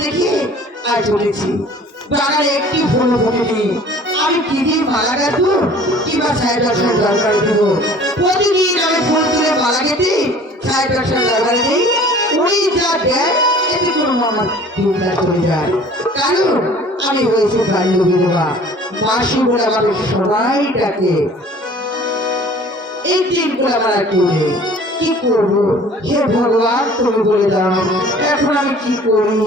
দেখি আর চলেছি বাগানে একটি ফুল ফোটেনি। আমি কি দিয়ে মালা গাঁথবো কিংবা সাহেব দর্শনের দরকার দিব? প্রতিদিন আমি ফুল তুলে মালা গেঁথি সাহেব দর্শনের দরকারে দিই। ওই যা দেয় এতে কোনো আমার চিন্তা চলে যায়। কারণ আমি হয়েছি বাড়ির বিধবা, মাসি বলে আমাকে সবাই ডাকে। এই দিনগুলো আমার আর কেউ নেই, কি করবো? হে ভগবান তুমি বলে দাও এখন আমি কি করি?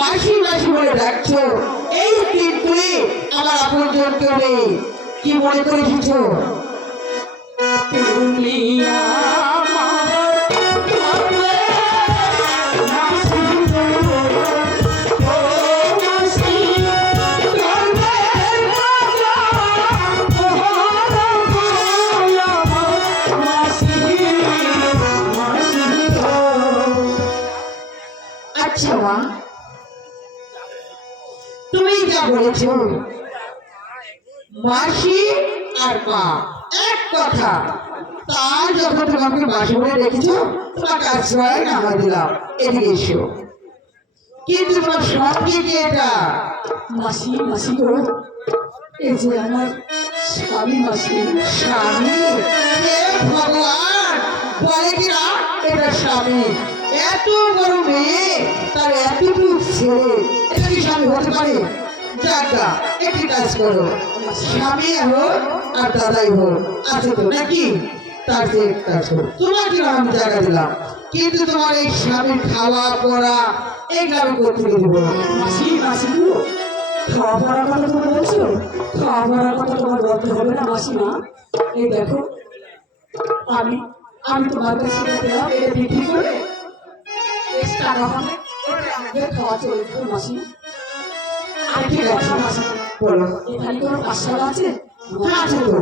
মাসি মাসি বলে ডাকছো, এই দিন তুই আমার আপনজন কেউ নেই, কি মনে করে এসেছো? তুমি আচ্ছা মা, তুমি যা বলেছ মাসি আর মা এক কথা, তা যখন তোমাকে মাসি বলে রেখেছো তোমাকে আশ্রয় নামা দিলাম, এদিকে এসো। কিন্তু তোমার সঙ্গে কি এটা? মাসি মাসি গো, এই যে আমার স্বামী মাসি। স্বামী? হে ভগবান, বলে কিনা এটা স্বামী? এত বড় মেয়ে তার এতটুকু ছেলে, এটা কি স্বামী হতে পারে? যাকা একটি কাজ করো, স্বামী হোক আর দাদাই হোক আছে তো নাকি, তার যে কাজ করো। তোমাকে আমি জায়গা দিলাম, কিন্তু তোমার এই স্বামীর খাওয়া পড়া এগুলো আমি করতে দেবো না। মাসি মাসি গো, খাওয়া পড়ার কথা তোমার বলছো? খাওয়া পড়ার কথা তোমার বলতে হবে না মাসি মা। এই দেখো আমি আমি তোমার কাছে দেওয়া এটা বিক্রি করে বেশ টাকা হবে, ওটা আমাদের খাওয়া চলে যাবে মাসি। আর কি কথা মাসি বলো। এখানে কোনো পাঠশালা আছে? হ্যাঁ আছে তো,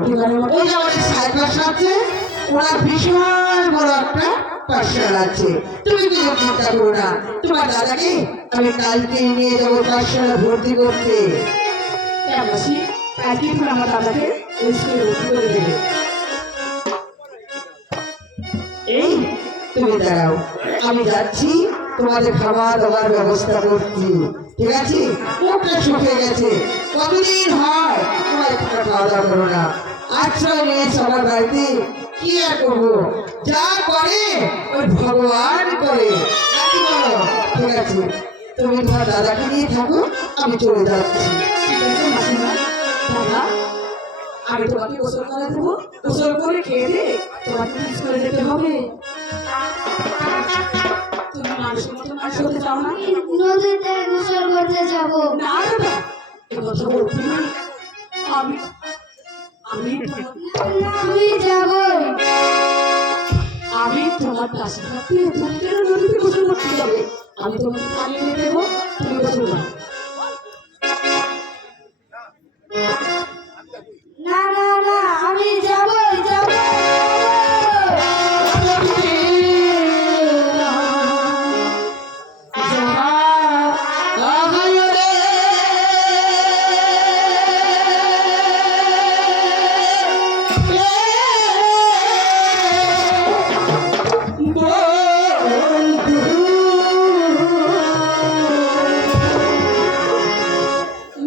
ওই যে আমাদের সাহেব বাসা আছে, ওরা বিশাল বড় একটা পাঠশালা আছে। তুমি কোনো চিন্তা করো না, তোমার দাদাকে আমি কালকে নিয়ে যাবো পাঠশালা ভর্তি করতে। হ্যাঁ মাসি, কালকে তুমি আমার দাদাকে স্কুলে ভর্তি করে দেবে। এই তুমি দাঁড়াও, আমি যাচ্ছি তোমাদের খাবার দাবার ব্যবস্থা করছি, ঠিক আছে? মুখটা শুকিয়ে গেছে, কতদিন হয় তোমার তোমরা খাওয়া দাওয়া করো না। আশ্রয় নিয়ে সবার বাড়িতে কি আর করবো, যা করে ওই ভগবান করে, নাকি বলো? ঠিক আছে, তুমি তোমার দাদাকে নিয়ে থাকো, আমি চলে যাচ্ছি। ঠিক আছে মাসিমা। দাদা, আমি তোমাকে গোসল করে দেবো, গোসল করে খেয়ে দে তোমাকে স্কুলে যেতে হবে। তুমি মানুষের মতো মানুষ হতে চাও না? নদীতে গোসল করতে যাব। না দাদা, এ কথা বলছি না। আমি আমি তুই যাব। আমি তোমার পাশে থাকতে তুমি কেন নদীতে গোসল করতে যাবে? আমি তোমাকে পানি এনে দেবো, তুমি গোসল করো। না না না, আমি যাবই যাব।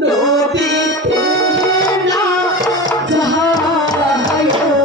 নদীতে না যাইও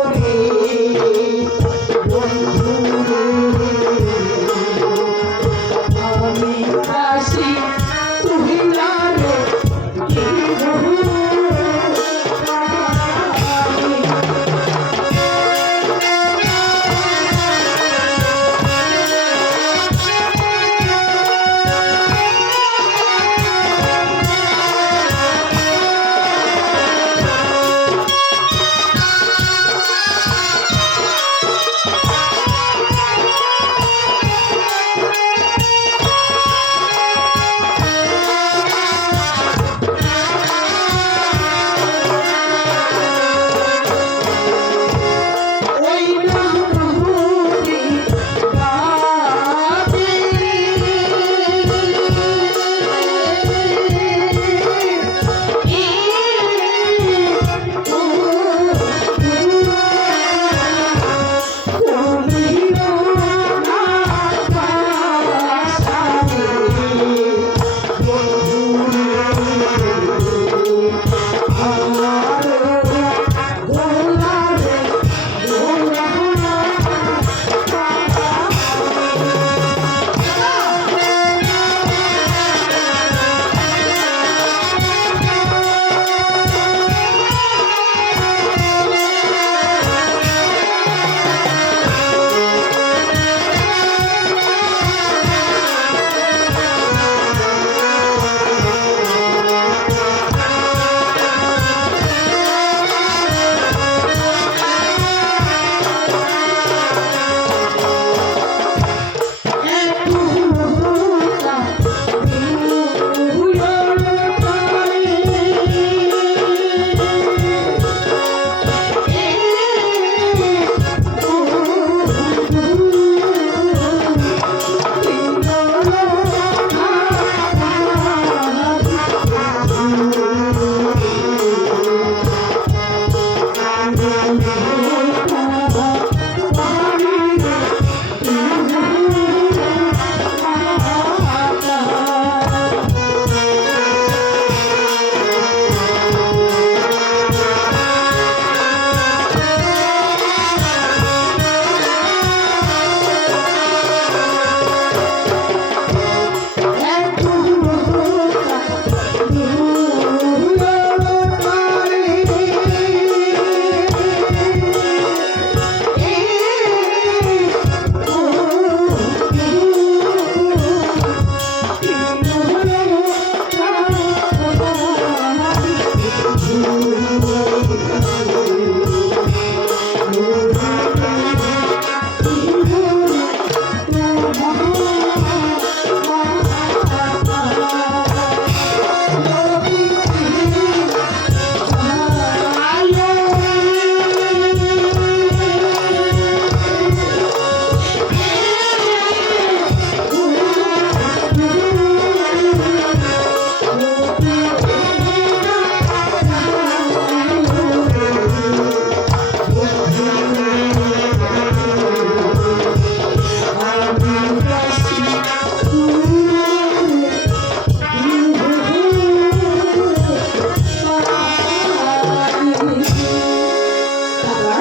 দাদা,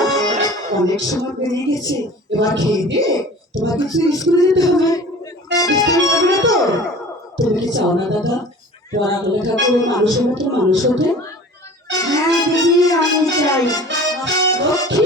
অনেক সময় পেরিয়ে গেছে, এবার খেয়ে দিয়ে তোমাকে স্কুলে যেতে হবে। স্কুলে যাবে না তো? তুমি কি চাও না দাদা পড়ালেখা করে মানুষের মতো মানুষ হতে? হ্যাঁ দিদি আমি চাই। লক্ষ্মী